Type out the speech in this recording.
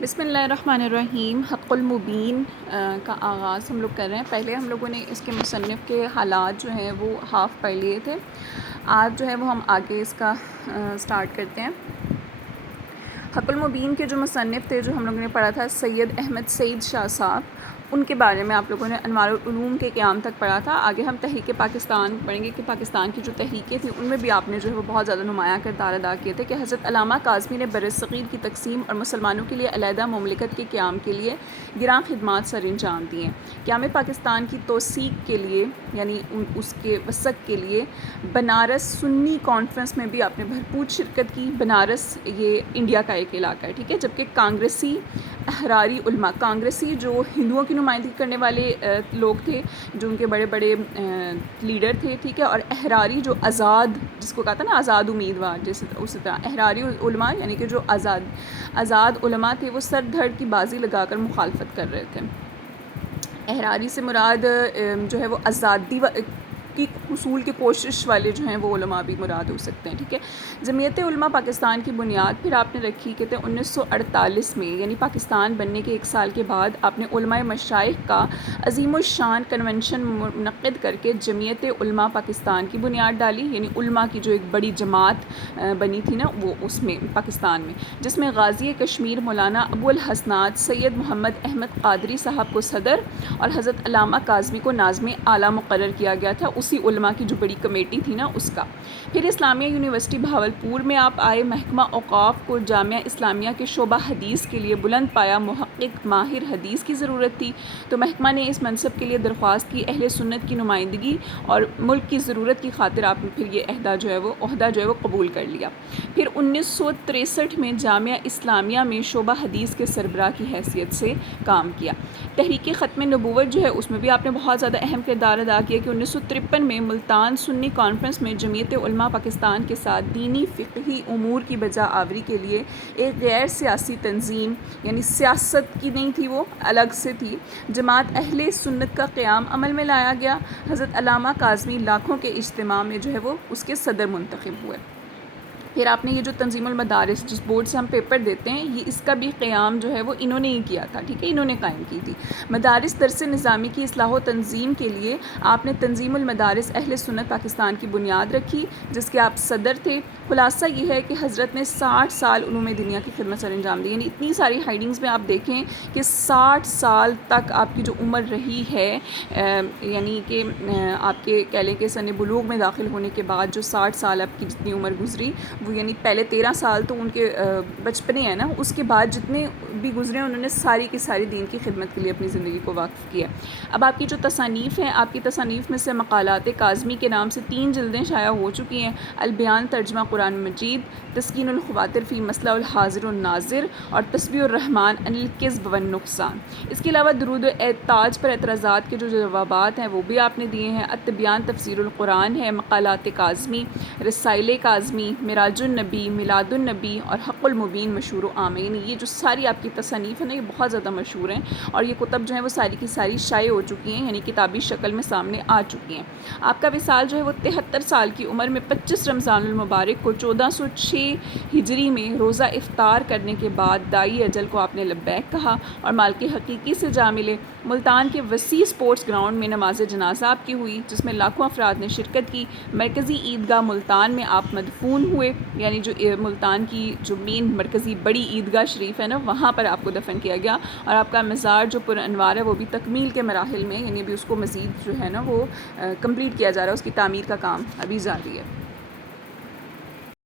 بسم اللہ الرحمن الرحیم۔ حق المبین کا آغاز ہم لوگ کر رہے ہیں۔ پہلے ہم لوگوں نے اس کے مصنف کے حالات جو ہیں وہ ہاف پڑھ لیے تھے، آج جو ہے وہ ہم آگے اس کا سٹارٹ کرتے ہیں۔ حق المبین کے جو مصنف تھے، جو ہم لوگوں نے پڑھا تھا، سید احمد سعید شاہ صاحب، ان کے بارے میں آپ لوگوں نے انوار العلوم کے قیام تک پڑھا تھا۔ آگے ہم تحریک پاکستان پڑھیں گے کہ پاکستان کی جو تحریکیں تھیں ان میں بھی آپ نے جو ہے وہ بہت زیادہ نمایاں کردار ادا کیے تھے کہ حضرت علامہ کاظمی نے برصغیر کی تقسیم اور مسلمانوں کے لیے علیحدہ مملکت کے قیام کے لیے گراں خدمات سر انجام دی ہیں۔ قیام پاکستان کی توثیق کے لیے، یعنی اس کے وثق کے لیے، بنارس سنی کانفرنس میں بھی آپ نے بھرپور شرکت کی۔ بنارس یہ انڈیا کا ایک علاقہ ہے، ٹھیک ہے، جبکہ کانگریسی احراری علماء، کانگریسی جو ہندوؤں کی نمائندگی کرنے والے لوگ تھے، جو ان کے بڑے بڑے لیڈر تھے، ٹھیک ہے، اور احراری جو آزاد، جس کو کہا تھا نا آزاد امیدوار، جیسے اسی طرح احراری علماء یعنی کہ جو آزاد علماء تھے، وہ سر دھڑ کی بازی لگا کر مخالفت کر رہے تھے۔ احراری سے مراد جو ہے وہ آزادی کی حصول کی کوشش والے جو ہیں وہ علماء بھی مراد ہو سکتے ہیں، ٹھیک ہے۔ جمعیت علماء پاکستان کی بنیاد پھر آپ نے رکھی کہ 1948 میں، یعنی پاکستان بننے کے ایک سال کے بعد، آپ نے علماء مشائخ کا عظیم الشان کنونشن منعقد کر کے جمعیت علماء پاکستان کی بنیاد ڈالی، یعنی علماء کی جو ایک بڑی جماعت بنی تھی نا، وہ اس میں پاکستان میں، جس میں غازی کشمیر مولانا ابو الحسنات سید محمد احمد قادری صاحب کو صدر اور حضرت علامہ کاظمی کو ناظم اعلیٰ مقرر کیا گیا تھا، اسی علماء کی جو بڑی کمیٹی تھی نا اس کا۔ پھر اسلامیہ یونیورسٹی بہاولپور میں آپ آئے۔ محکمہ اوقاف کو جامعہ اسلامیہ کے شعبہ حدیث کے لیے بلند پایا محقق ماہر حدیث کی ضرورت تھی، تو محکمہ نے اس منصب کے لیے درخواست کی، اہل سنت کی نمائندگی اور ملک کی ضرورت کی خاطر آپ نے پھر یہ عہدہ جو ہے وہ قبول کر لیا۔ پھر 1963 میں جامعہ اسلامیہ میں شعبہ حدیث کے سربراہ کی حیثیت سے کام کیا۔ تحریک ختم نبوت جو ہے اس میں بھی آپ نے بہت زیادہ اہم کردار ادا کیا کہ 1953 میں ملتان سنی کانفرنس میں جمعیت علماء پاکستان کے ساتھ دینی فقہی امور کی بجا آوری کے لیے ایک غیر سیاسی تنظیم، یعنی سیاست کی نہیں تھی، وہ الگ سے تھی، جماعت اہل سنت کا قیام عمل میں لایا گیا۔ حضرت علامہ کاظمی لاکھوں کے اجتماع میں جو ہے وہ اس کے صدر منتخب ہوئے۔ پھر آپ نے یہ جو تنظیم المدارس، جس بورڈ سے ہم پیپر دیتے ہیں، یہ اس کا بھی قیام جو ہے وہ انہوں نے ہی کیا تھا، ٹھیک ہے، انہوں نے قائم کی تھی۔ مدارس درس نظامی کی اصلاح و تنظیم کے لیے آپ نے تنظیم المدارس اہل سنت پاکستان کی بنیاد رکھی، جس کے آپ صدر تھے۔ خلاصہ یہ ہے کہ حضرت نے 60 سال علوم دنیا کی خدمت سر انجام دی، یعنی اتنی ساری ہائیڈنگز میں آپ دیکھیں کہ 60 سال تک آپ کی جو عمر رہی ہے، یعنی کہ آپ کے کہہ لیں کہ سن بلوغ میں داخل ہونے کے بعد جو 60 سال آپ کی جتنی عمر گزری، وہ یعنی پہلے 13 سال تو ان کے بچپنے ہیں نا، اس کے بعد جتنے بھی گزرے انہوں نے ساری کی ساری دین کی خدمت کے لیے اپنی زندگی کو وقف کیا۔ اب آپ کی جو تصانیف ہیں، آپ کی تصانیف میں سے مقالات کاظمی کے نام سے 3 جلدیں شائع ہو چکی ہیں: البیان ترجمہ قرآن مجید، تسکین الخواطر فی مسئلہ الحاضر والناظر، اور تسبیح الرحمن عن الکذب والنقصان۔ اس کے علاوہ درود تاج پر اعتراضات کے جو جوابات ہیں وہ بھی آپ نے دیے ہیں۔ التبیان تفسیر القرآن ہے، مقالات کاظمی، رسائل کاظمی، معراج النبی، میلاد النبی اور حق المبین مشہور و عام ہیں۔ یعنی یہ جو ساری آپ کی تصانیف ہیں نا، یہ بہت زیادہ مشہور ہیں، اور یہ کتب جو ہیں وہ ساری کی ساری شائع ہو چکی ہیں، یعنی کتابی شکل میں سامنے آ چکی ہیں۔ آپ کا وصال جو ہے وہ 73 سال کی عمر میں 25 رمضان المبارک کو 1406 ہجری میں روزہ افطار کرنے کے بعد دائی اجل کو آپ نے لبیک کہا اور مالک حقیقی سے جا ملے۔ ملتان کے وسیع سپورٹس گراؤنڈ میں نماز جنازہ آپ کی ہوئی، جس میں لاکھوں افراد نے شرکت کی۔ مرکزی عیدگاہ ملتان میں آپ مدفون ہوئے، یعنی جو ملتان کی جو مین مرکزی بڑی عیدگاہ شریف ہے نا، وہاں پر آپ کو دفن کیا گیا، اور آپ کا مزار جو پر انوار ہے وہ بھی تکمیل کے مراحل میں، یعنی ابھی اس کو مزید جو ہے نا وہ کمپلیٹ کیا جا رہا ہے، اس کی تعمیر کا کام ابھی جاری ہے۔